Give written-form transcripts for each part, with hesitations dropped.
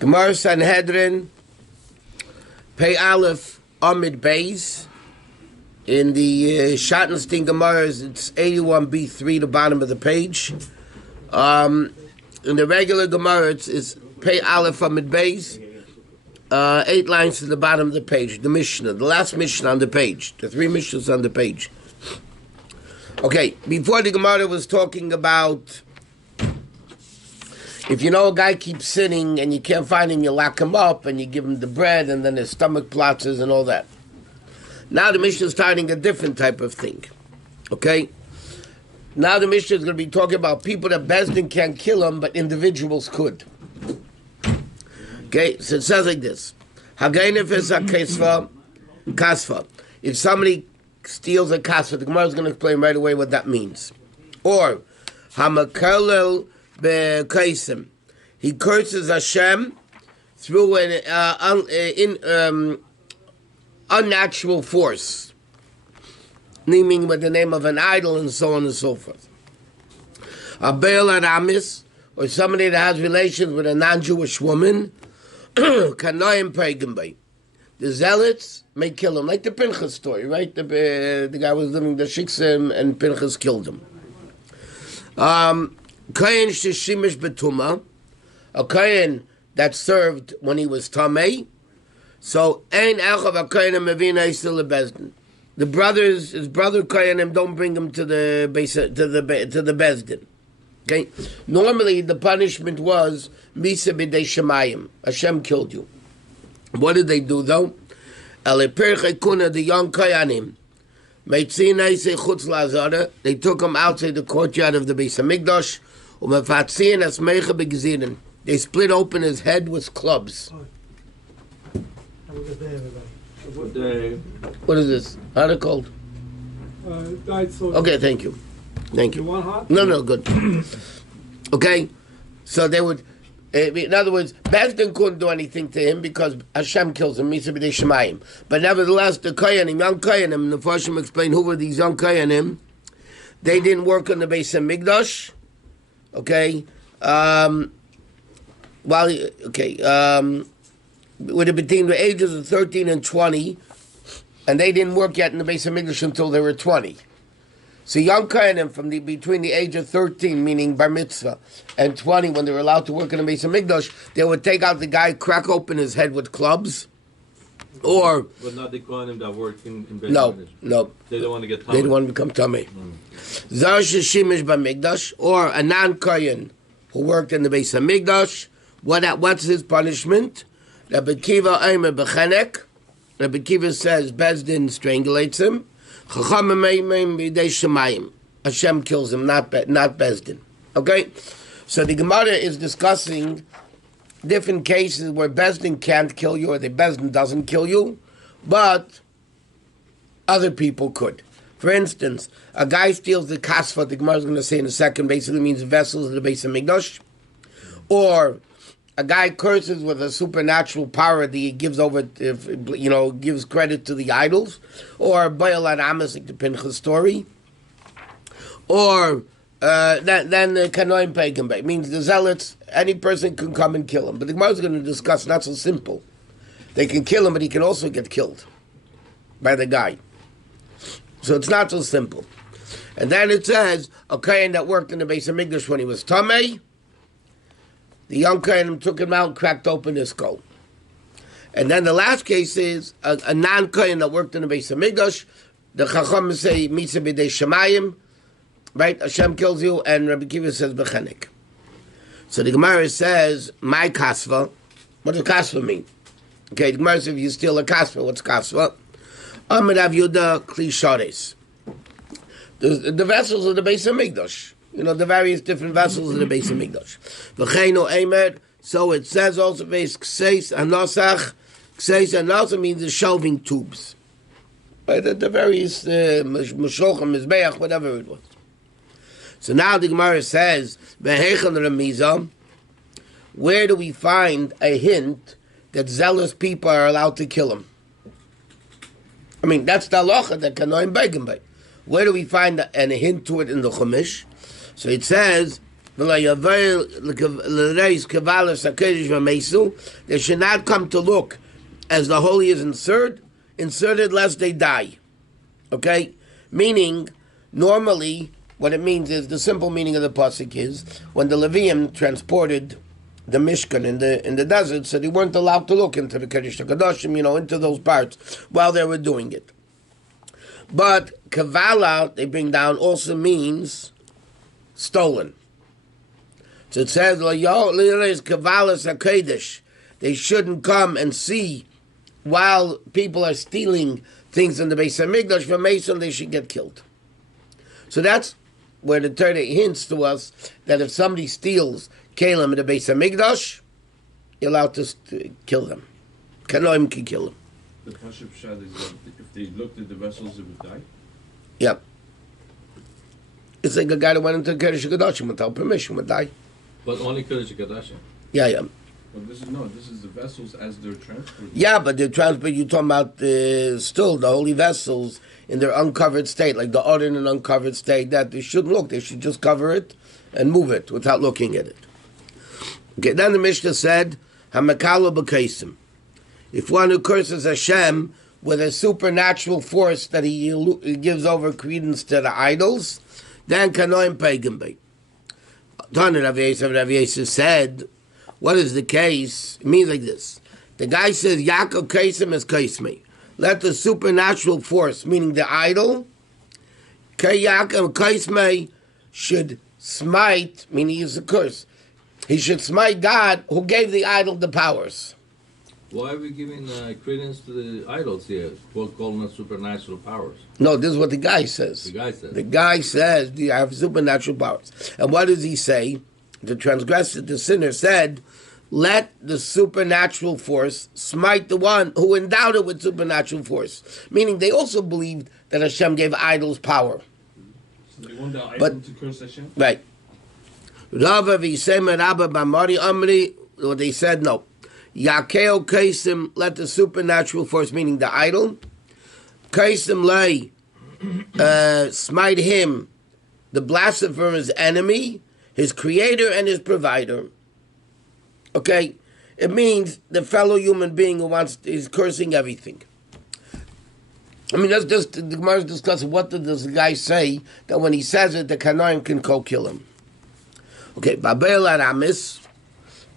Gemara Sanhedrin, Pei Aleph, Amid Beis. In the Schottenstein Gemaras, it's 81b3, the bottom of the page. In the regular Gemara, it's Pei Aleph, Amid Beis. 8 lines to the bottom of the page. The Mishnah, the last Mishnah on the page. The 3 Mishnahs on the page. Okay, before the Gemara was talking about if you know a guy keeps sitting and you can't find him, you lock him up and you give him the bread and then his stomach plots and all that. Now the Mishnah is starting a different type of thing. Okay? Now the Mishnah is going to be talking about people that Bezdin can't kill them, but individuals could. Okay? So it says like this. Kasva. If somebody steals a kasva, the Gemara is going to explain right away what that means. Or, Hamakalel be'kaisim. He curses Hashem through an unnatural force, naming with the name of an idol and so on and so forth. A Baal Aramis, or somebody that has relations with a non-Jewish woman, Kanoim Peigenbei. The zealots may kill him, like the Pinchas story, right? The guy was living the Shiksim and Pinchas killed him. Kayin shishimish betuma, a kayin that served when he was tamei. So ein echav a kayinim mevina still a bezdin. The brothers, his brother kayinim, don't bring him to the bezdin. Okay. Normally the punishment was misa b'dei shemayim. Hashem killed you. What did they do though? The young kayanim. They took him outside the courtyard of the Beis Hamikdash. They split open his head with clubs. What is this? Hot or cold? Okay, thank you. Thank you. You want hot? No, good. Okay, so they would. In other words, Bezdin couldn't do anything to him because Hashem kills him. But nevertheless, the Koyanim, young Koyanim, the Farshim explained who were these young Koyanim. They didn't work on the Beis Hamikdash. Okay, between the ages of 13 and 20, and they didn't work yet in the Beis Hamikdash until they were 20. So young Kohanim from between the age of 13, meaning bar mitzvah, and 20, when they were allowed to work in the Beis Hamikdash, they would take out the guy, crack open his head with clubs, or... But not the Kohanim that work in Beis Hamikdash. No. They don't want to get tamei. They don't want to become tamei. Zar sheshimish b'mikdash, or a non-Kohen who worked in the Beis Hamikdash. What's his punishment? Rabbi Kiva Eimer b'chenek. Rabbi Kiva says Bezdin strangulates him. Hashem kills him, not Bezdin. Okay? So the Gemara is discussing different cases where Bezdin can't kill you or the Bezdin doesn't kill you, but other people could. For instance, a guy steals the kasva, the Gemara is going to say in a second, basically means vessels of the Beis Hamikdash, or a guy curses with a supernatural power that he gives over, gives credit to the idols, or Baal Aramis, like the Pinchas story, or then the Kanoim Peigenbei, means the zealots, any person can come and kill him. But the Gemara is going to discuss not so simple. They can kill him, but he can also get killed by the guy. So it's not so simple. And then it says, a Kohen that worked in the Beis Hamikdash when he was tamei, the young Kohen took him out and cracked open his skull. And then the last case is a non-Kohen that worked in the Beis Hamikdash. The Chacham say, Misa b'dei Shemayim, right? Hashem kills you, and Rabbi Kiva says, B'chenek. So the Gemara says, my kasva. What does kasva mean? Okay, the Gemara says, if you steal a kasva, what's kasva? Amid Avyuda Klishares. The vessels of the Beis Hamikdash. The various different vessels of the Beis Hamikdash. V'cheinu Eimer, so it says also, Kseis Anosach. Kseis Anosach means the shelving tubes. Right? The various Moshochim, Mizbeach, whatever it was. So now the Gemara says, V'heichen Ramiza, where do we find a hint that zealous people are allowed to kill him? I mean, that's the halacha that Kanoim Beigenbei. Where do we find a hint to it in the Chumash? So it says, They should not come to look as the holy is inserted lest they die. Okay? Meaning, normally, what it means is, the simple meaning of the pasuk is, when the Levium transported the Mishkan in the desert, so they weren't allowed to look into the Kodesh HaKadoshim, into those parts, while they were doing it. But Kavala, they bring down, also means stolen. So it says, they shouldn't come and see while people are stealing things in the Beis HaMikdash. For Mason, they should get killed. So that's where the Torah hints to us that if somebody steals Kalim in the Beis HaMikdash, you're allowed to kill them. Kanoim can kill them. The Pashup Shad is that if they looked at the vessels, it would die? Yep. It's like a guy that went into Kodesh HaKadoshim without permission would die. But only Kodesh HaKadoshim. Yeah. But this is the vessels as they're transported. Yeah, but they're transported, you're talking about still the holy vessels in their uncovered state, like the Odin in an uncovered state, that they shouldn't look. They should just cover it and move it without looking at it. Okay, then the Mishnah said, Hamakalo b'kaisim. If one who curses Hashem with a supernatural force that he gives over credence to the idols, then kanoim pagan bay. Rav Yosef said, what is the case? It means like this. The guy says, Yaakov kaisim is kaismei. Let the supernatural force, meaning the idol, Yaakov kaismei, should smite, meaning he is a curse. He should smite God who gave the idol the powers. Why are we giving credence to the idols here? Both calling them supernatural powers. No, this is what the guy says. The guy says, you have supernatural powers. And what does he say? The transgressor, the sinner, said, let the supernatural force smite the one who endowed it with supernatural force. Meaning they also believed that Hashem gave idols power. So they want the idol to curse Hashem? Right. Rava v'yisema Rabba b'amari amri, what they said, no. Yakeo kaisim, let the supernatural force, meaning the idol, kaisim lay, smite him, the blasphemer's enemy, his creator and his provider. Okay? It means the fellow human being who is cursing everything. I mean, that's just, the Gemara is discussing what does this guy say, that when he says it, the Kanoim can kill him. Okay, Babel Aramis,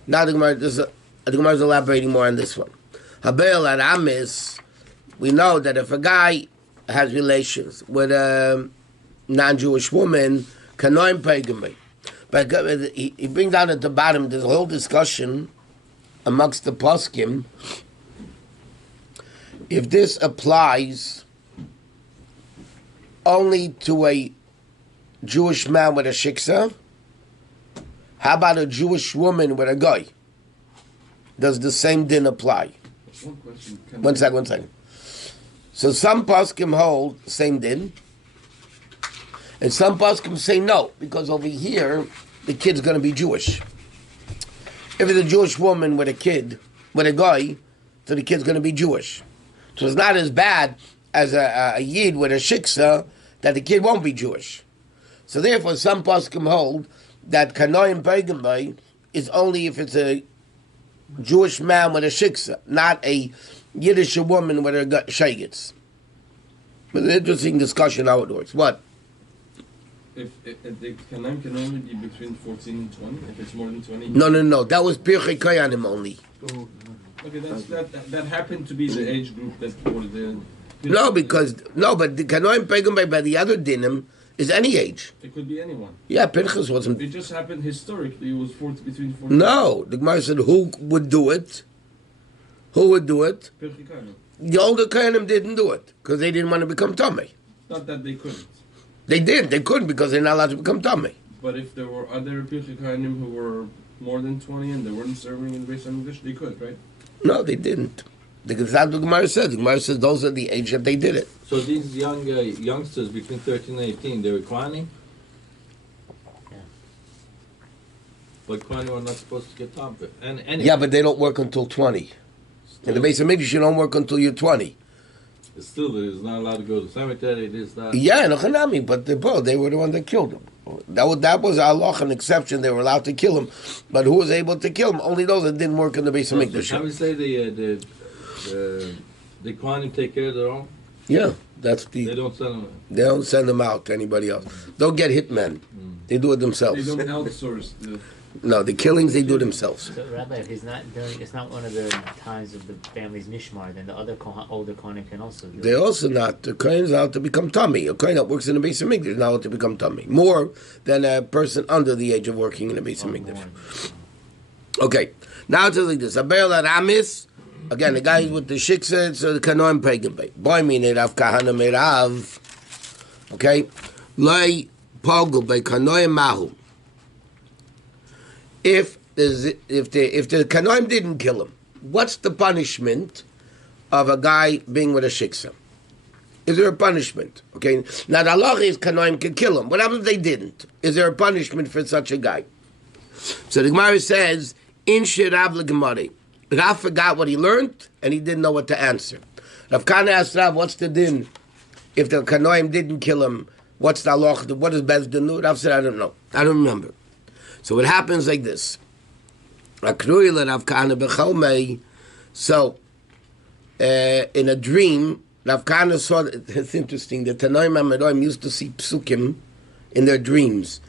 now the Gemara is elaborating more on this one. Habel Aramis, we know that if a guy has relations with a non-Jewish woman, Kanoim Pegami. But he brings down at the bottom, there's a whole discussion amongst the poskim if this applies only to a Jewish man with a shiksa. How about a Jewish woman with a guy? Does the same din apply? One second. So some poskim hold same din, and some poskim say no, because over here the kid's going to be Jewish. If it's a Jewish woman with a kid, with a guy, so the kid's going to be Jewish. So it's not as bad as a yid with a shiksa that the kid won't be Jewish. So therefore some poskim hold that Kanoim Pegambay is only if it's a Jewish man with a shiksa, not a Yiddish woman with a shagets. But an interesting discussion how it works. What? If the Kanaim can only be between 14 and 20, if it's more than 20? No. That was Pirchei Koyanim only. Okay, that happened to be the age group that were the... but the Kanoim Pegambay by the other dinim is any age. It could be anyone. Yeah, Pinchas wasn't... It just happened historically. It was between 40... No, the Gemara said who would do it? Who would do it? The older Kohanim didn't do it, because they didn't want to become Tomei. Not that they couldn't. They did. They couldn't, because they're not allowed to become Tomei. But if there were other Pirchei Kohanim who were more than 20 and they weren't serving in Beis HaMikdash, they could, right? No, they didn't. That's what the Gemara said. The Gemara says those are the age that they did it. So these youngsters between 13 and 18, they were Kohanim? Yeah. But Kohanim are not supposed to get top. Yeah, but they don't work until 20. In the Beis HaMikdash, you don't work until you're 20. Still, they're not allowed to go to the cemetery, this, that. Yeah, no Hanami, but they were the one that killed them. That was Allah, an exception. They were allowed to kill him, but who was able to kill him? Only those that didn't work in the Beis Hamikdash. Can we say the Kohanim take care of their own? Yeah, that's They the. don't send them. They don't send them out to anybody else. Don't get hitmen. They do it They themselves. don't outsource the. No, the killings they do themselves. So, Rabbi, if he's not doing, it's not one of the times of the family's mishmar, then the other older Kohanim can also do They're it. also not. The Kohen's out to become tummy. A Kohen that works in the Beis Hamikdash is now out to become tummy. More than a person under the age of working in the Beis Hamikdash. Okay, now it's like this. Abel Aramis. Again, the guy with the shiksa, so the kanoim pagan bay. Boy, mean it, Rav Kahana Merav. Okay, Loi Pogel by kanoim mahu. If the kanoim didn't kill him, what's the punishment of a guy being with a shiksa? Is there a punishment? Okay, now the halacha is kanoim can kill him. What happens if they didn't? Is there a punishment for such a guy? So the Gemara says, in shirav legemari. Rav forgot what he learned, and he didn't know what to answer. Rav Kana asked Rav, what's the din? If the Kanoim didn't kill him, what's the halacha? What does Bezdin do? Rav said, I don't know. I don't remember. So it happens like this. So, in a dream, Rav Kana saw, it's interesting, the Tanoim HaMeroim used to see psukim in their dreams,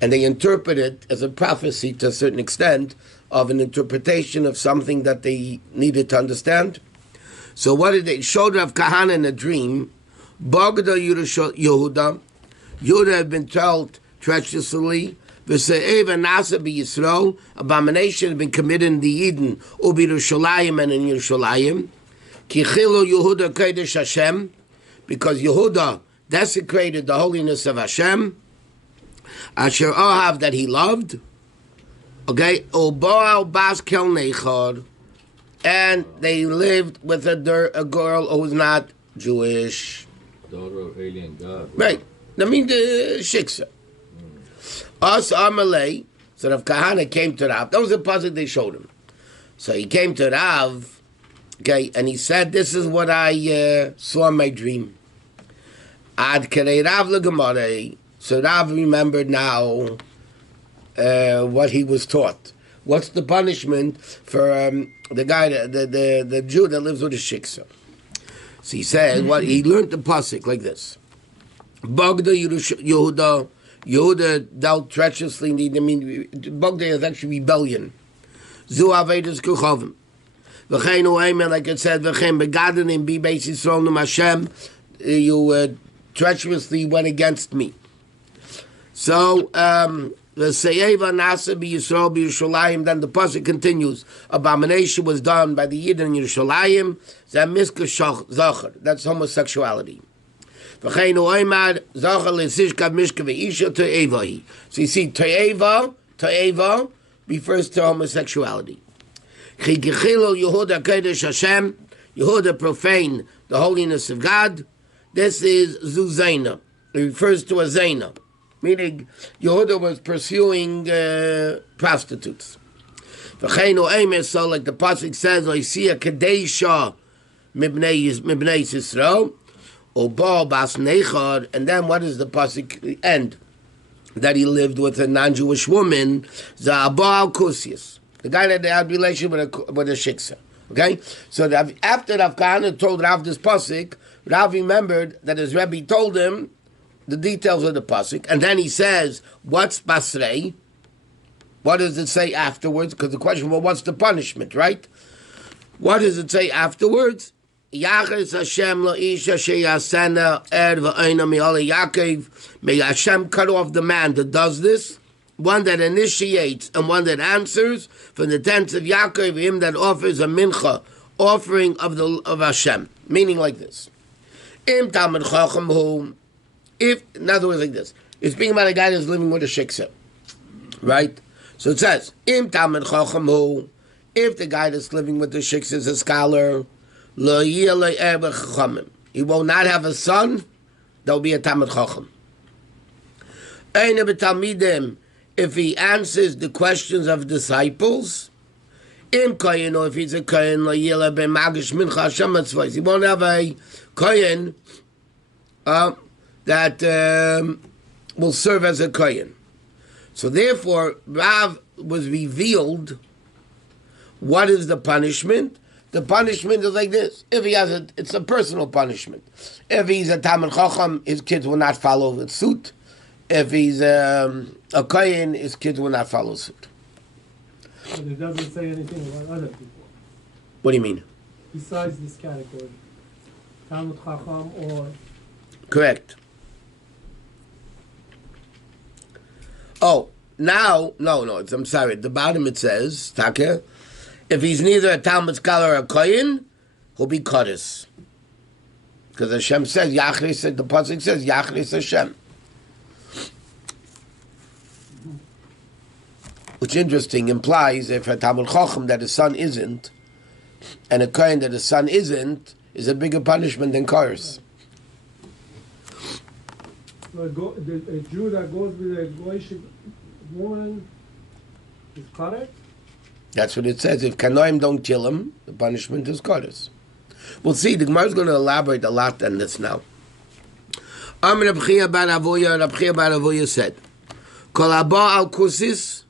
and they interpret it as a prophecy to a certain extent, of an interpretation of something that they needed to understand. So what did they showed Rav Kahana in a dream? Bogda Yehuda. Yehuda had been told treacherously, V'se'eva nasa b'Yisrael, abomination had been committed in the Eden, ubi Yerushalayim and in Yerushalayim. Ki chilu Yehuda kodesh Hashem, because Yehuda desecrated the holiness of Hashem, asher ohav that he loved. Okay, Oboal Bas Kel Nechor, and they lived with a girl who was not Jewish. Daughter of alien God. Right. I mean the shiksa. Us Amalei, so Rav Kahana came to Rav. That was the puzzle they showed him. So he came to Rav, okay, and he said, "This is what I saw in my dream." Ad Kerei Rav leGemara. So Rav remembered now. What he was taught. What's the punishment for the guy, the Jew that lives with a shiksa? So he said, what he learned the pasuk like this: Bogda Yehuda dealt treacherously. I mean, Bogda is actually rebellion. Zu avedus kuchavim. V'chein u'emen, like it said, v'chein begadenim bi beis Yisrael num Hashem. You treacherously went against me. So. The Seyeva Nasa be Yisrael be Yerushalayim. Then the pasuk continues. Abomination was done by the Yid in Yerushalayim. Zamiska Zachar. That's homosexuality. V'cheinu Oymar Zachar leSishka Mishka veIsha To'evahi. So you see, To'eva refers to homosexuality. Chigichilo Yehuda Kodesh Hashem. Yehuda profane the holiness of God. This is Zuzayna. It refers to a Zayna. Meaning, Yehuda was pursuing prostitutes. So like the pasuk says, I see a kadesha mibnei Yisrael, Obal bas nechad, and then what is the pasuk end? That he lived with a non-Jewish woman, Za'abal Kusius, the guy that they had relation with a shiksa. Okay, so that after Rav Kahana told Rav this pasuk, Rav remembered that his Rabbi told him the details of the pasuk, and then he says, "What's basrei? What does it say afterwards?" Because the question, well, what's the punishment, right? What does it say afterwards? Yachis Hashem lo'isha sheyasena v'ayna mi'ala Yaakov. May Hashem cut off the man that does this, one that initiates and one that answers from the tents of Yaakov, him that offers a mincha, offering of Hashem. Meaning like this: Im Talmid Chacham who. If, in other words, like this, it's speaking about a guy that's living with a shiksa, right? So it says, Im Talmid Chacham hu, if the guy that's living with the shiksa is a scholar, lo yeh le'er b'chachamim, he will not have a son, there will be a Talmid Chacham. Eina b'talmidim, if he answers the questions of disciples, Im kohen, or if he's a kohen, lo yeh le'er b'magish mincha Hashem mitzvahs, he won't have a kohen, that will serve as a kohen. So therefore, Rav was revealed what is the punishment. The punishment is like this. If he has it's a personal punishment. If he's a Talmid Chacham, his kids will not follow the suit. If he's a kohen, his kids will not follow suit. But it doesn't say anything about other people. What do you mean? Besides this category. Talmid Chacham or... Correct. Oh, now, no, I'm sorry. At the bottom it says, Taka, if he's neither a Talmud scholar or a kohen, he'll be Kodesh. Because Hashem says, Yachris said, the Pasuk says, Yachris Hashem. Which interesting, implies if a Talmud Chacham that his son isn't, and a kohen that his son isn't, is a bigger punishment than Kodesh. So a Jew that goes with a Goyish woman is correct? That's what it says. If Kanoim don't kill him, the punishment is Kodesh. We'll see. The Gemara is going to elaborate a lot on this now. Rabbi bar Avoya said, Kol haba al kusis,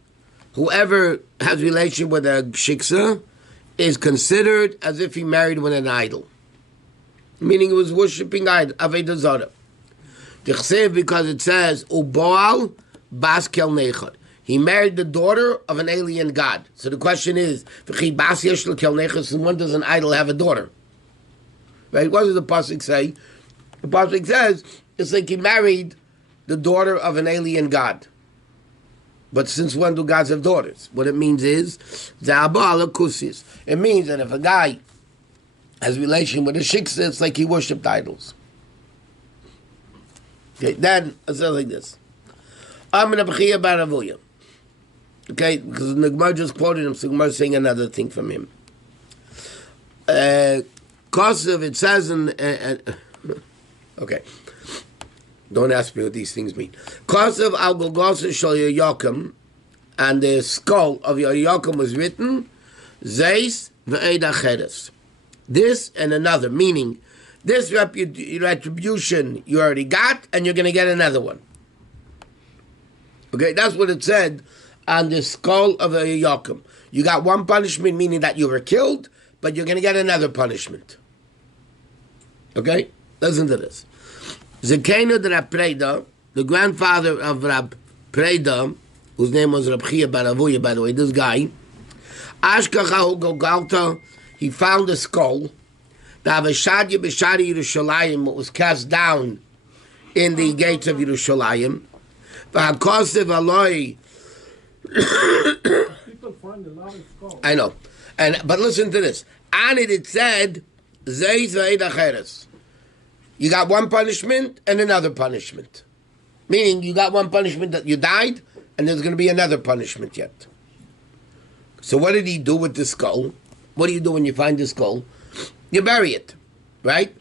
whoever has relation with a shiksa, is considered as if he married with an idol. Meaning he was worshipping idol, Avodah Zarah. Because it says, Uboal bas kel nechad. He married the daughter of an alien god. So the question is, when does an idol have a daughter? Right? What does the Pasuk say? The Pasuk says, it's like he married the daughter of an alien god. But since when do gods have daughters? What it means is, it means that if a guy has relation with a shiksa, it's like he worshipped idols. Okay, then it says like this. Rabbi bar Avoya. Okay, because the Gemara just quoted him, so the Gemara is saying another thing from him. Kosev, it says in... okay. Don't ask me what these things mean. Kosev al Golgosa shal Yoyakim, and the skull of Yoyakim was written, Zeis ve'ed acheres. This and another, meaning this retribution you already got, and you're going to get another one. Okay, that's what it said on the skull of a Yoyakim. You got one punishment, meaning that you were killed, but you're going to get another punishment. Okay, listen to this. Zekenu de Rab Preda, the grandfather of Rab Preda, whose name was Rabbi bar Avoya, by the way, this guy, Ashkachahu Golgalta, he found a skull. The Avashadya B'Shari Yerushalayim was cast down in the gates of Yerushalayim. V'hakosev aloi. People find a lot of skulls. I know, but listen to this. On it said, Zeis ve'ed acheres. You got one punishment and another punishment. Meaning you got one punishment that you died, and there's going to be another punishment yet. So what did he do with the skull? What do you do when you find the skull? You bury it, right?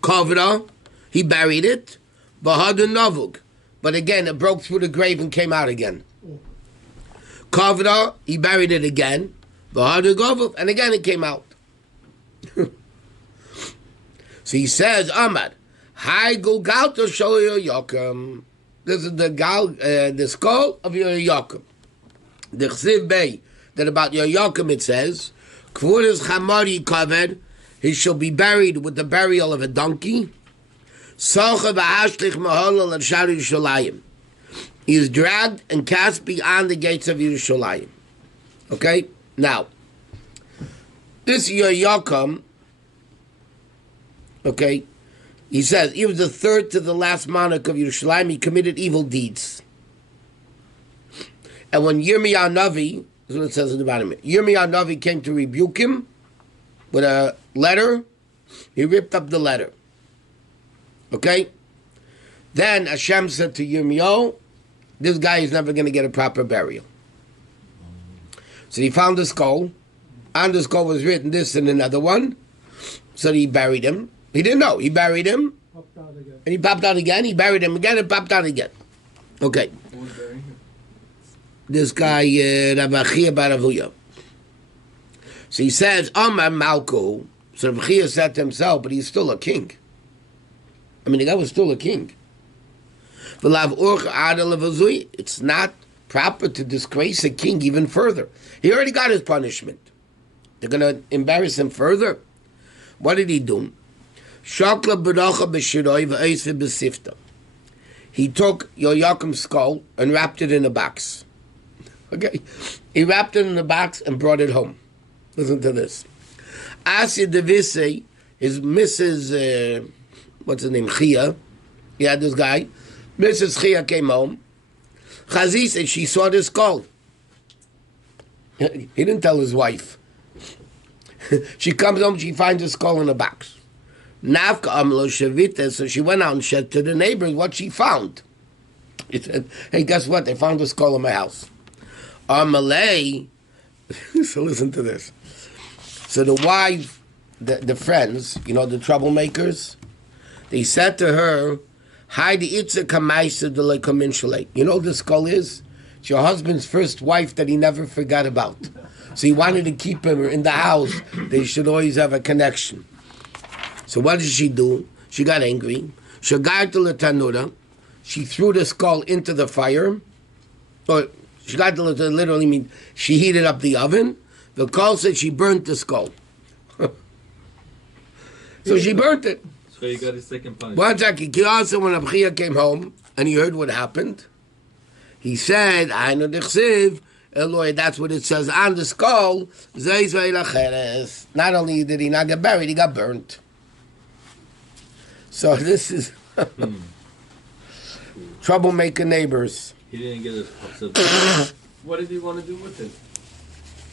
Kavra, he buried it. Bahadu Novug. But again, it broke through the grave and came out again. Kavra, he buried it again. Bahadu Govuk, and again it came out. So he says, Ahmad, Hi Gulgalto Sholo Yokim. This is the skull of your Yokim. The Chsiv Bey, that about your Yokim it says, Kvuras Chamari covered, he shall be buried with the burial of a donkey. Socha v'ashlich maholal and shari Yerushalayim. He is dragged and cast beyond the gates of Yerushalayim. Okay? Now, this Yoyakim, okay, he says, he was the third to the last monarch of Yerushalayim. He committed evil deeds. And when Yirmiyah Navi, this is what it says in the bottom, Yirmiyah Navi came to rebuke him with a letter, he ripped up the letter. Okay? Then Hashem said to Yirmiyahu, this guy is never going to get a proper burial. So he found the skull. On the skull was written this and another one. So he buried him. He didn't know. He buried him. Popped out again. And he popped out again. He buried him again and popped out again. Okay. This guy, Rabbi bar Avoya. So he says, Amar Malko. So Rabbi said to himself, but he's still a king. I mean, the guy was still a king. It's not proper to disgrace a king even further. He already got his punishment. They're going to embarrass him further. What did he do? He took Yoyakim's skull and wrapped it in a box. Okay? He wrapped it in a box and brought it home. Listen to this. Asya Devise, his Mrs. What's his name? Chia. Yeah, this guy. Mrs. Chia came home. Chazi said she saw the skull. He didn't tell his wife. She comes home, she finds a skull in a box. Nafka amlo shavita, so she went out and said to the neighbors what she found. He said, hey, guess what? They found a skull in my house. Malay, so listen to this. So the wife, the friends, the troublemakers, they said to her, hi, the itza kamaisa de le. You know what the skull is? It's your husband's first wife that he never forgot about. So he wanted to keep her in the house. They should always have a connection. So what did she do? She got angry. She got to the tanura. She threw the skull into the fire. Or she got to literally mean she heated up the oven. The call said she burnt the skull. So she burnt it. So you got his second punishment. One second. Also, when Abchia came home and he heard what happened, he said, I know the chsiv, Eloi, that's what it says on the skull. Not only did he not get buried, he got burnt. So this is troublemaker neighbors. He didn't get his What did he want to do with it?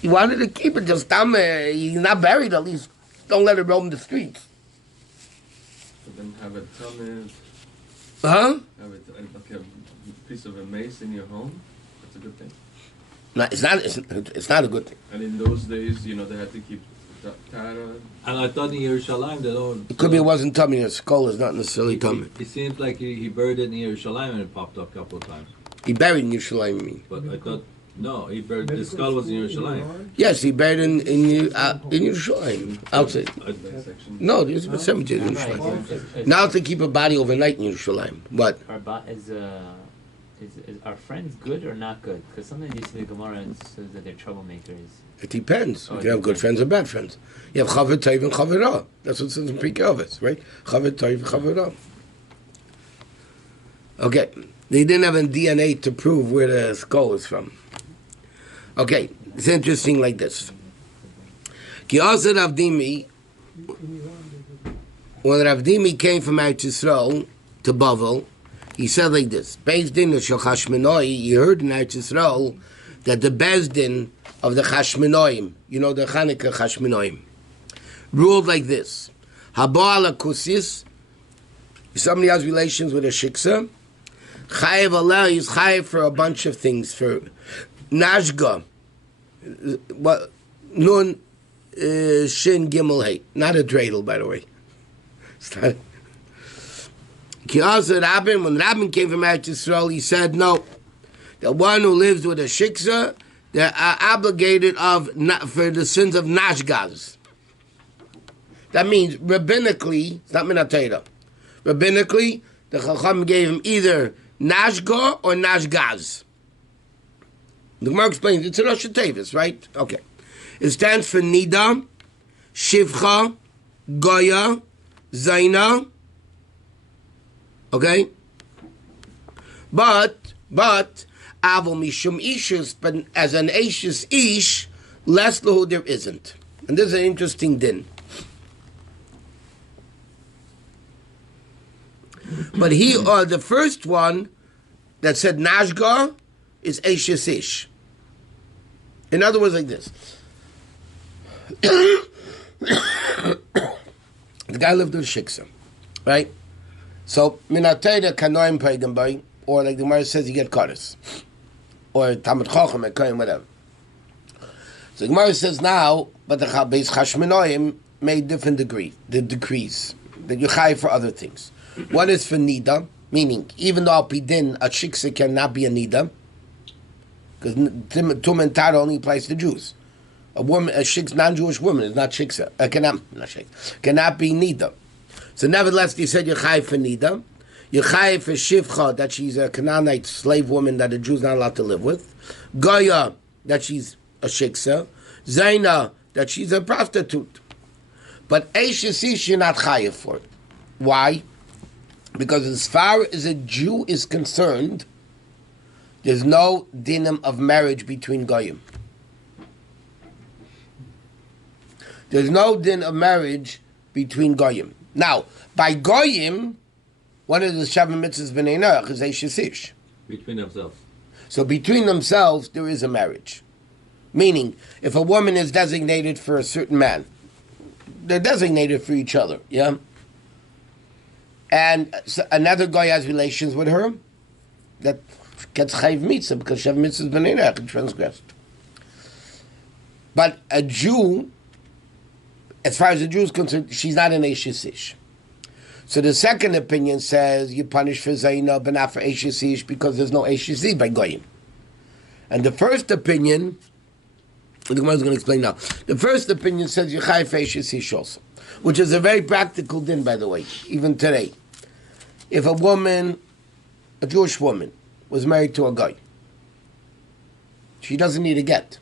He wanted to keep it, just he's not buried, at least don't let it roam the streets. But then have a talmud, Huh? have it like a piece of a mace in your home. That's a good thing. No, it's not a good thing. And in those days, they had to keep Tara. And I thought in Yerushalayim they don't. It could be it wasn't tummy, his skull is not necessarily tummy. It seems like he buried it in Yerushalayim and it popped up a couple of times. He buried in Yerushalayim, I mean. But I thought, no, he buried, the skull was in Yerushalayim. Yes, he buried in Yerushalayim, outside. No, there's a cemetery in Yerushalayim. Now to keep a body overnight in Yerushalayim. What? Is our friends good or not good? Because sometimes you see the Gemara and says that they're troublemakers. It depends. Oh, You can have good friends or bad friends. You have Chavir Tov and Chavir Ra. That's what it says in Pirkei Avos, right? Chavir Tov and Chavir Ra. Okay. They didn't have a DNA to prove where the skull is from. Okay. It's interesting like this. Ki also Rav Dimi, when Rav Dimi came from Eretz Yisrael to Bavel, he said like this: Beis Din of Chashmonai, he heard in Eretz Yisrael that the Beis Din of the Chashmonaim, the Chanukah Chashmonaim, ruled like this: Haba ala kusis, if somebody has relations with a shiksa, chayev aleh, he's chayev for a bunch of things, for nashga, nun shin gimel hey, not a dreidel, by the way. It's not. Rabbi, when Rabbi came from Eretz Yisrael, he said, no, the one who lives with a shiksa, they're obligated for the sins of nashgaz. That means, rabbinically, it's not minatayra. Rabbinically, the Chacham gave him either nashga or nashgaz. The Gemara explains, it's a Rosh Tevis, right? Okay. It stands for nida, shivcha, goya, zaina. Okay? But, avol mishum ishus, but as an ishus ish, less lahu there isn't. And this is an interesting din. But the first one that said nashgar is ishus ish. In other words, like this. The guy lived with shiksa, right? So, minatayda kanoim pagan by, or like the Gemara says, you get kares, or tamid chacham ekoyim, whatever. So the Gemara says now, but the Beis Chashmonaim made different decrees that you chai for other things. One is for nida, meaning even though pidin a shiksa cannot be a nida, because tum and tara only applies to Jews. A non-Jewish woman is not shiksa. Cannot be nida. So nevertheless, they said you're chai for nida. Yechayev for Shivcha, that she's a Canaanite slave woman that a Jew's not allowed to live with. Goya, that she's a shiksa. Zaina, that she's a prostitute. But Eishesish, you're not chayev for it. Why? Because as far as a Jew is concerned, there's no dinim of marriage between goyim. There's no din of marriage between goyim. Now, by goyim, one of the Shavim mitzvahs b'nei Noach is Eishesish. Between themselves. So between themselves, there is a marriage. Meaning, if a woman is designated for a certain man, they're designated for each other, yeah? And so another guy has relations with her, that gets chayv mitzvah, because Shavim mitzvah is b'nei Noach, transgressed. But a Jew, as far as the Jew is concerned, she's not an Eishesish. So the second opinion says you punish for Zaina but not for Eishesish because there's no Eishesish by Goyim. And the first opinion, the Gemara is going to explain now. The first opinion says you chai for Eishesish also, which is a very practical din, by the way, even today. If a woman, a Jewish woman, was married to a guy, she doesn't need a get.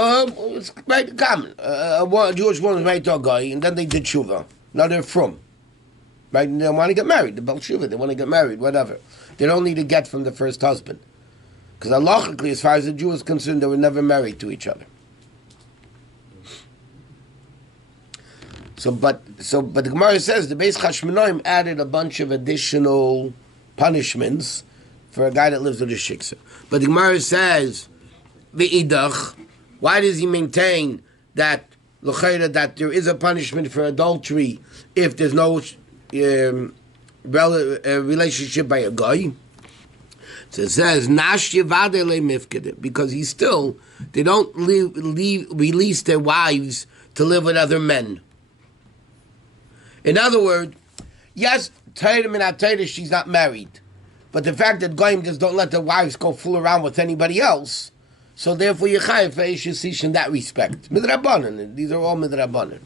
It's quite common. A Jewish woman was married to a guy, and then they did tshuva. Now they're from. Right? They don't want to get married. They're Bal Tshuva. They want to get married, whatever. They don't need a get from the first husband. Because halachically, as far as the Jew is concerned, they were never married to each other. But the Gemara says the Beis Chashmonaim added a bunch of additional punishments for a guy that lives with a shiksa. But the Gemara says, V'idach, why does he maintain that that there is a punishment for adultery if there's no relationship by a guy? So it says Nash Yevadeh Le Mifkede, because they don't release their wives to live with other men. In other words, yes, she's not married, but the fact that goyim just don't let their wives go fool around with anybody else. So therefore, you chayav for Eishesish in that respect. Midrabanan. These are all midrabanan.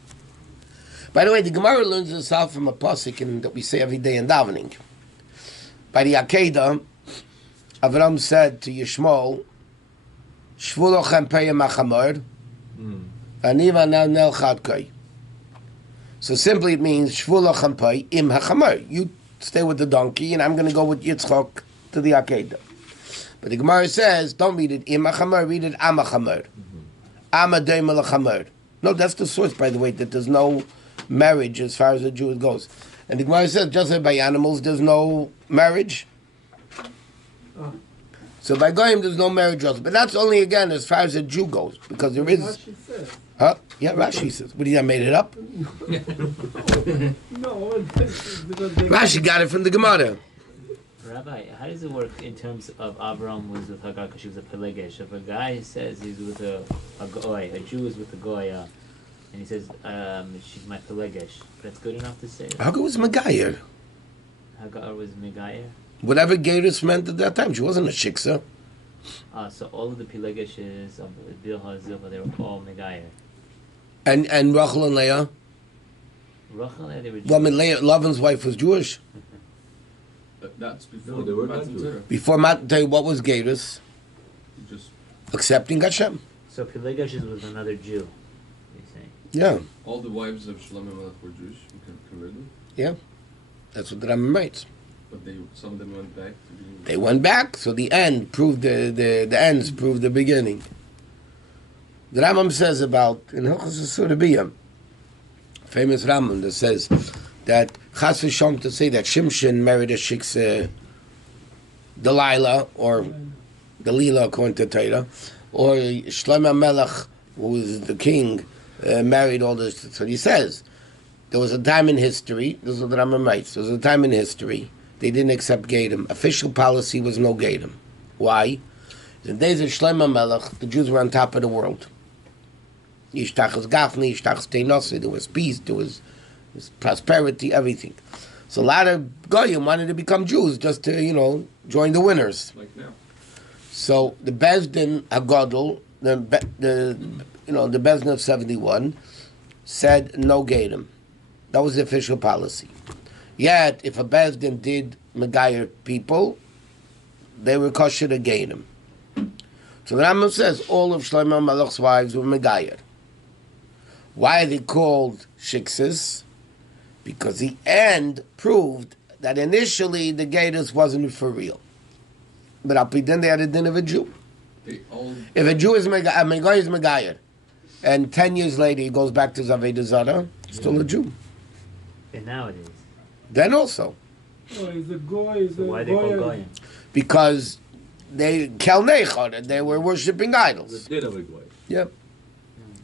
By the way, the Gemara learns this out from a pasuk that we say every day in davening. By the Akedah, Avram said to Yishmael, "Shvu lochem peyem achamor, v'aniva nel chadkai." So simply it means Shvu lochem pey im hachamor. You stay with the donkey, and I'm going to go with Yitzchok to the Akedah. But the Gemara says, don't read it im hachamor, read it am hachamor. Am adoim l'chamor. No, that's the source, by the way, that there's no marriage as far as the Jew goes. And the Gemara says, just like by animals, there's no marriage. So by Goyim, there's no marriage also. But that's only, again, as far as the Jew goes, because there is... Rashi says. Huh? Yeah, Rashi says. What, did I made it up? No, because Rashi got it from the Gemara. Rabbi, how does it work in terms of Avram was with Hagar because she was a Pelegesh? If a guy says he's with a goy, a Jew is with a goya, and he says she's my Pelegesh, that's good enough to say? Hagar was Megayer. Hagar was Megayer? Whatever Geirus meant at that time. She wasn't a shiksa. So all of the Pelegeshes of Bilha Zilpa, they were all Megayer. And Rachel and Leah? Rachel and Leah, they were Jewish. Well, I mean, Lavan's wife was Jewish. That's before No, they were not Matan Jewish. Torah. Before Matan Torah, what was Geirus? Just Accepting Hashem. So Pelegesh is with another Jew, you're saying? Yeah, all the wives of Shlomo Melech were Jewish. You can convert them, yeah. That's what the Rambam writes. but some of them went back to being. They went back, so the end proved the ends proved the beginning. The Rambam says about in Hilchos Surabiyah, famous Rambam that says that Chas v'Shom to say that Shimshon married a shiksa Delilah or Delilah according to Torah, or Shlomo Melech, who was the king, married all this. So he says there was a time in history. This is what the Rambam writes. There was a time in history they didn't accept Gadim. Official policy was no Gadim. Why? In the days of Shlomo Melech, the Jews were on top of the world. Yishtachas Gafni, Yishtachas Teinossi, there was peace, there was prosperity, everything. So a lot of Goyim wanted to become Jews just to, join the winners. Like now. So the Bezdin Hagadol, the Bezdin of 71, said no Gadim. That was the official policy. Yet, if a Bezdin did Megayer people, they were kosher to gain him. So the Rambam says all of Shlomo Malach's wives were Megayer. Why are they called Shikses? Because the end proved that initially the Gators wasn't for real. But then they had a din of a Jew. If a Jew is Megayer, and 10 years later he goes back to Zaveda Zara, still a Jew. And nowadays. Then also. Oh, is the goy, is the Why they call goy, Goyim? Because they were worshipping idols. The dead of a guy. Yep.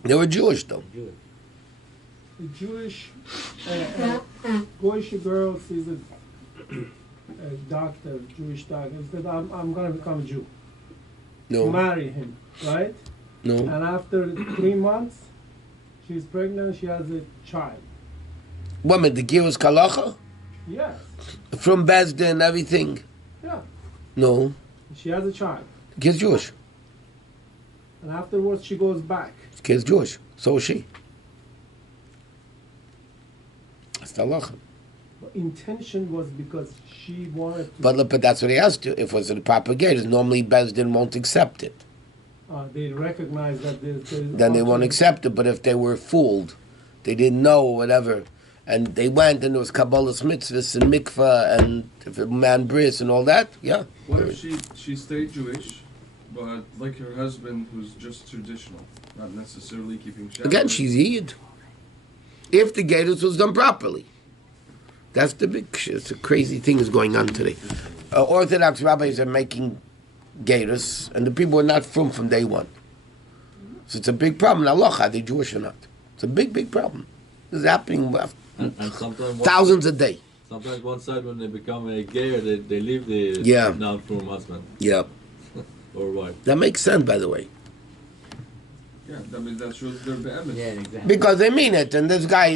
They were Jewish though. Jewish. the Jewish goyish girl sees a doctor, Jewish doctor, and says, I'm going to become a Jew. No. Marry him, right? No. And after 3 months, she's pregnant, she has a child. Woman, the Girus Kalacha? Yes. From Bezdin, everything? Yeah. No. She has a child. The kid's Jewish. And afterwards, she goes back. The kid's Jewish. So is she. That's the halacha. But intention was because she wanted to. But look, but that's what he has to. If it was a propagator, normally Bezdin won't accept it. They recognize that there's Then they won't accept it. But if they were fooled, they didn't know or whatever, and they went and there was Kabbalah's mitzvahs and mikvah and if a man bris and all that, yeah. What if she stayed Jewish, but like her husband who's just traditional, not necessarily keeping Shabbat? Again, she's Yid. If the Gatus was done properly. That's the big, it's a crazy thing is going on today. Orthodox rabbis are making Gatus, and the people are not from day one. So it's a big problem. Allah, are they Jewish or not? It's a big, big problem. This is happening And sometimes thousands a day. Sometimes one side when they become a gayer, they leave the non-from husband Yeah. or wife. That makes sense, by the way. Yeah, I mean that shows their be'emes. Yeah, exactly. Because they mean it, and this guy,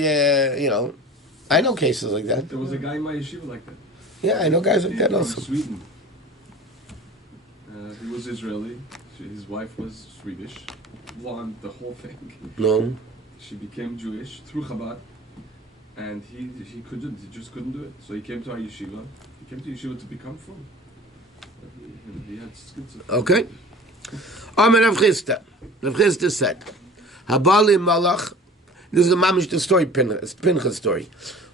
I know cases like that. There was a guy in my yeshiva like that. Yeah, I know guys like He's that from also. Sweden. He was Israeli. His wife was Swedish. Blonde, the whole thing. No. She became Jewish through Chabad, and he just couldn't do it. So he came to our yeshiva. He came to yeshiva to become from. He had schizo. Okay. Amar Rav Chisda. Rav Chisda said, Habali Malach. This is a mamish the story, Pinchas story.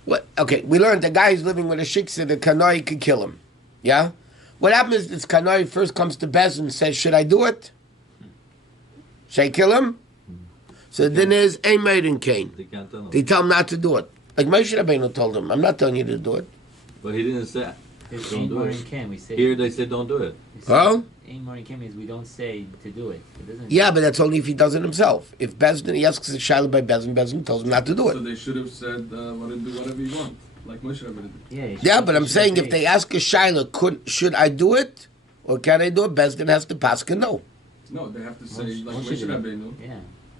What? Okay, we learned the guy is living with a shiksa, the kanoi could kill him. Yeah? What happens is this kanoi first comes to Bez and says, should I do it? Should I kill him? So then there's a maiden Cain. They can't tell him. They tell him not to do it. Like Moshe Rabbeinu told him, I'm not telling you to do it. But he didn't say. There's Don't Ein do Morin it. Ken, we say. Here they say don't do it. we say- Huh? Ein Morin Ken means we don't say to do it. It doesn't. Yeah, but that's only if he does it himself. If Bezdin, he asks a shiloh by Bezdin tells him not to do So it. they should have said, do whatever you want, like Moshe Rabbeinu did. Yeah, Yeah, but I'm saying if they ask a shiloh, should I do it? Or can I do it? Bezdin has to pass a no. No, they have to say, Moshe- like Moshe Moshe did it. Rabbeinu. Yeah.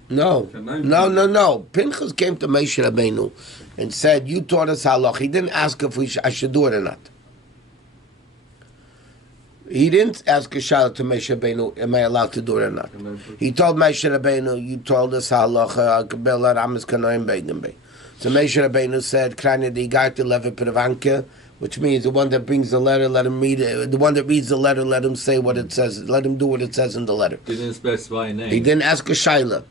No. Pinchas came to Moshe Rabbeinu and said, you taught us halach. He didn't ask if I should do it or not. He didn't ask a shiloh to Moshe Rabbeinu, am I allowed to do it or not? He told Moshe Rabbeinu, you told us halacha, so Moshe Rabbeinu said, Krane di garte leve pravanke, which means the one that brings the letter, let him read it. The one that reads the letter, let him say what it says. Let him do what it says in the letter. Didn't specify a name. He didn't ask a shiloh.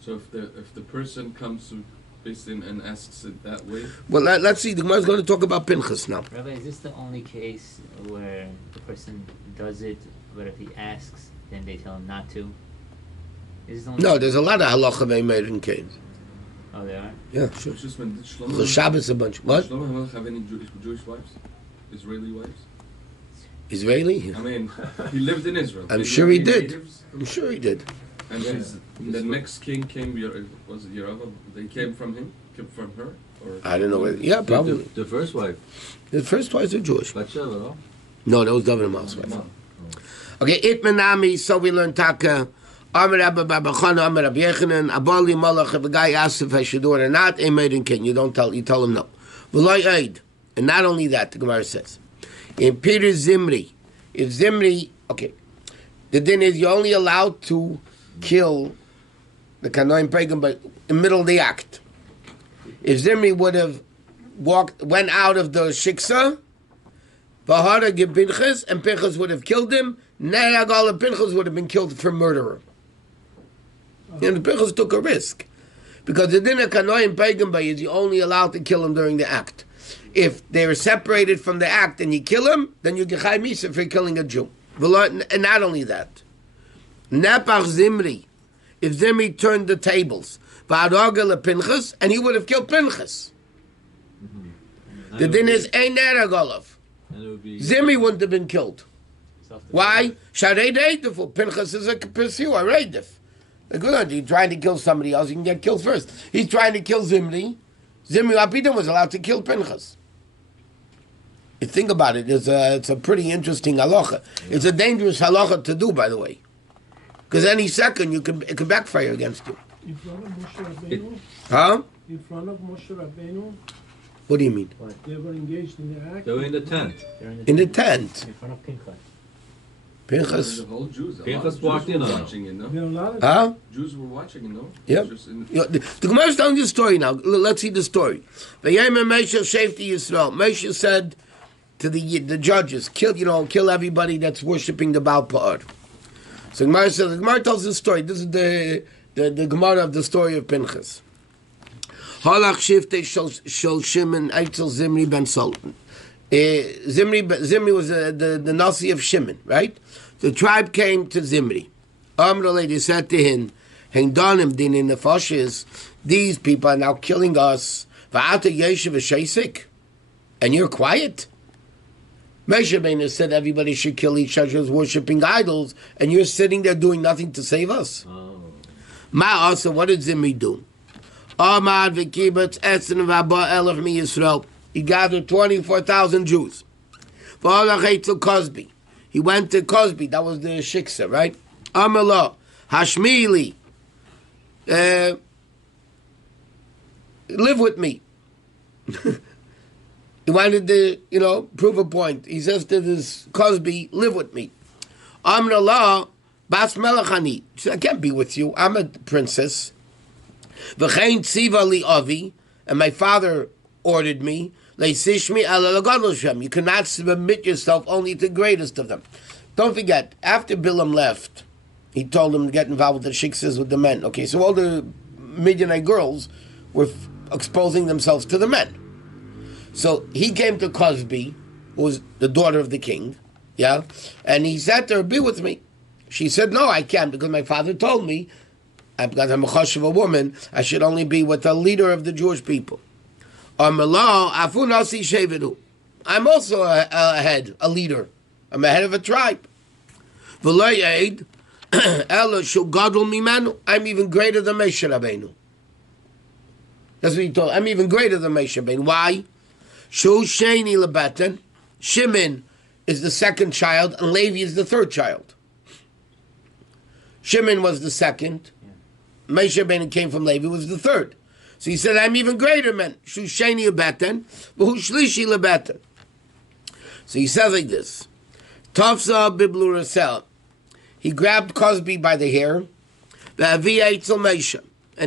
So if the person comes to Beis and asks it that way, Well, let's see. The Gemara is going to talk about Pinchas now. Rabbi, is this the only case where the person does it, but if he asks, then they tell him not to? Is this the only No, there's a lot of halacha they made in Cain. Oh, there are? Yeah, sure. it's just when did The Shlomo Shabbos a bunch. What? Shlomo HaMelech have any Jewish wives? Israeli wives? Israeli? I mean, he lived in Israel. I'm Did sure have he any did. natives? I'm sure he did. And Yeah. the next king came, was it Yeravah? They came from him? Came from her? Or I don't know. Whether, yeah, probably. The first wife, The first twice are Jewish. Bathsheba, no? No, that was David Amal's wife. No. Okay, Itmanami, so we learn Taka. Amar Abba Babachana, Amar Rabbi Yechanan, Abali Malach, if a guy asks if I should do it or not, a maiden king. You tell him no. V'loi Eid. And not only that, the Gemara says, in Peter Zimri, if Zimri, okay, the din is you're only allowed to kill the Kanoim pagan, but in the middle of the act. If Zimri would have went out of the shiksa, Vahara give Pinchas, and Pinchas would have killed him, Neragala Pinchas would have been killed for murderer. And Pinchas took a risk. Because the dinner Kanoim Pagan Bay is you only allowed to kill him during the act. If they were separated from the act and you kill him, then you get Chai Misa for killing a Jew. And not only that, Nepach Zimri, if Zimri turned the tables, Va'adagala Pinchas, and he would have killed Pinchas. The din is Ein Neragalav. Zimri wouldn't have been killed. Why? Sharei Reidif. Pinchas is a pursuer, Reidif. He's trying to kill somebody else, you can get killed first. He's trying to kill Zimri. Zimri Lapidam was allowed to kill Pinchas. You think about it, it's a pretty interesting halacha. Yeah. It's a dangerous halacha to do, by the way. Because any second it could backfire against you. In front of Moshe Rabbeinu? Huh? In front of Moshe Rabbeinu? What do you mean? They were engaged in the act? They were in the tent. In the tent. In front of Pinchas. Pinchas. The whole Jews. Pinchas walked in on watching it, There are a no? lot of Huh? Jews were watching it, no? Yep. The Gemara is telling you the story now. Let's see the story. Moshe said to the judges, kill everybody that's worshiping the Baal Pa'ar. So the Gemara tells the story. This is the Gemara of the story of Pinchas. Halach shifte shel Shimon Eitzel Zimri ben Sultan. Zimri was the Nasi of Shimon, right? The tribe came to Zimri. They said to him, Hengdanim din in the fashes, these people are now killing us. Va'ata Yosef v'sheisik, and you're quiet. Moshe Rabbeinu said everybody should kill each other who's worshipping idols, and you're sitting there doing nothing to save us. Ma also, what did Zimri do? Amad v'kibbutz etzin v'aba elef mi Yisrael. He gathered 24,000 Jews. V'alach to Cosby. He went to Cosby. That was the shiksa, right? Amallah Hashmili. Live with me. He wanted to, prove a point. He says to this Cosby, live with me. Amrullah Bas Melachani. She said, I can't be with you. I'm a princess. V'chein tziva li avi. And my father ordered me. Leisishmi ala lagadol shem. You cannot submit yourself only to the greatest of them. Don't forget, after Bilam left, he told him to get involved with the shiksas with the men. Okay, so all the Midianite girls were exposing themselves to the men. So he came to Cosby, who was the daughter of the king, yeah, and he said to her, be with me. She said, no, I can't, because my father told me, because I'm a chosh of a woman, I should only be with the leader of the Jewish people. I'm also a head, a leader. I'm a head of a tribe. I'm even greater than Moshe Rabbeinu. That's what he told. I'm even greater than Moshe Rabbeinu. Why? Shimon is the second child, and Levi is the third child. Shimon was the second. Moshe Rabbeinu came from Levi, was the third. So he said, I'm even greater, man. Shusheni lebeten, v'hushlishi lebeten. So he says like this. Tafsa biblu rasel. He grabbed Cosby by the hair, and he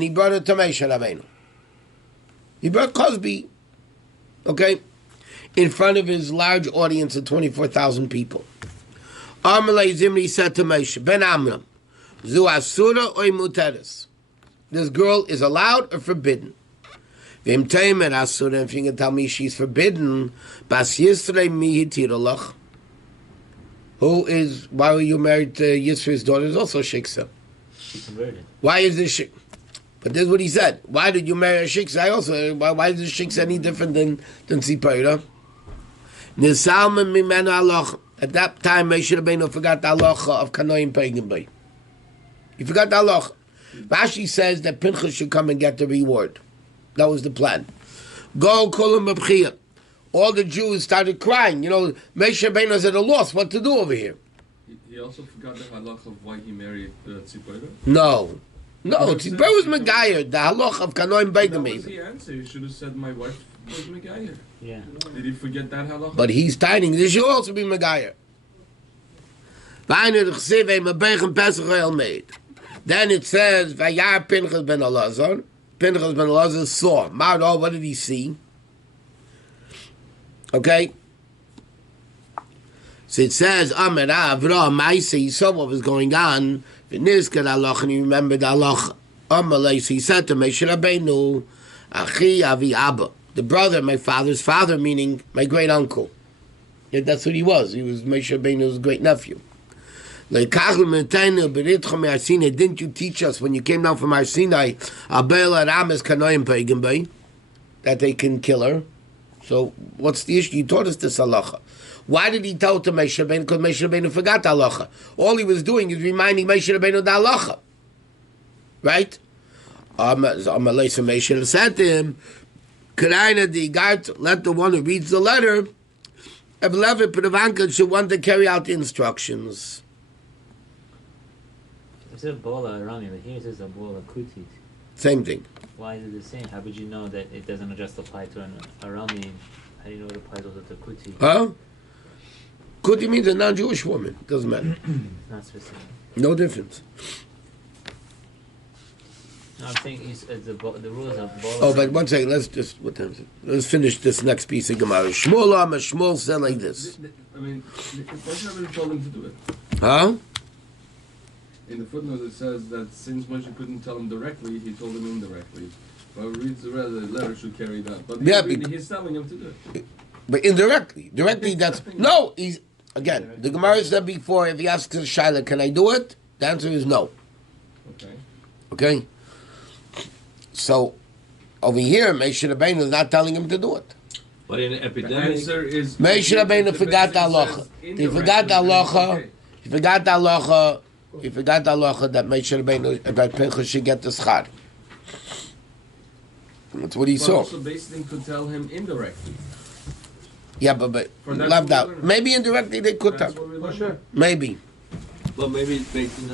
brought it to Moshe Rabbeinu. He brought Cosby, okay, in front of his large audience of 24,000 people. Amalei Zimri said to Moshe, Ben Amram, Zu asura oy muteres. This girl is allowed or forbidden. V'im teimer asura, if you can tell me she's forbidden, bas Yisrei mi hitirolach. Why were you married to Yisro's daughter? Is also shiksa. She converted. Why is this shiksa? But this is what he said. Why did you marry a shiksa? Why is this shiksa any different than Tzipora? Nisalman mimenu aloch. At that time, Moshe Rabbeinu forgot the halacha of Kanoim Pegim Bay. He forgot the halacha. Rashi says that Pinchas should come and get the reward. That was the plan. Go kolam b'bchiyah. All the Jews started crying. Moshe Rabbeinu was at a loss what to do over here. He also forgot the halach of why he married Tzipora? No, Tzipora was Megayer. The halach of Kanoim Pegim Bay. That was the answer. You should have said my wife was Megayer. Yeah. Did he forget that halach? But he's tiny. This should also be Megayer. Then it says, Vayar Pinchas ben Elazar. Pinchas ben Elazar saw. Ma'od, what did he see? Okay. So it says, Amar Avra Maisa, he saw what was going on. V'nizkar halacha, and he remembered halacha. Amar Lei, so he said to Moshe Rabbeinu, Achi Avi Abba, the brother, my father's father, meaning my great uncle. Yeah, that's what he was. He was Moshe Rabbeinu's great nephew. Didn't you teach us when you came down from Har Sinai that they can kill her? So what's the issue? You taught us this halacha. Why did he tell it to Moshe Rabbeinu? Because Moshe Rabbeinu forgot the halacha. All he was doing is reminding Moshe Rabbeinu the halacha. Right? Moshe said to him, let the one who reads the letter should want to carry out the instructions. It says bola arami, but here it says a bola kutit. Same thing. Why is it the same? How would you know that it doesn't just apply to an arami? How do you know it applies also to kuti? Huh? Kuti means a non-Jewish woman. Doesn't matter. It's not specific. No difference. No, I'm saying the rules of bola. Oh, but one second. What time is it? Let's finish this next piece of Gemara. Shmuel said like this. I mean, Moshe Rabbeinu told him to do it. Huh? In the footnote it says that since Moshe couldn't tell him directly, he told him indirectly. Whoever reads the letter should carry that. But he's telling him to do it. But indirectly. Directly, that's... No, he's... Again, the Gemara said before, if he asks a Shaila, can I do it? The answer is no. Okay. Okay? So, over here, Moshe Rabbeinu is not telling him to do it. But in The epidemic, answer is... Moshe Rabbeinu forgot the halacha. He forgot the halacha. He forgot the halacha. He forgot the halacha that Moshe Rabbeinu, that Pinchas should get the schar. That's what he But saw. also Beis could tell him indirectly. Yeah, but For that's left what we out. learned. Maybe indirectly they could That's tell. what we learned. Moshe, Maybe. but maybe based on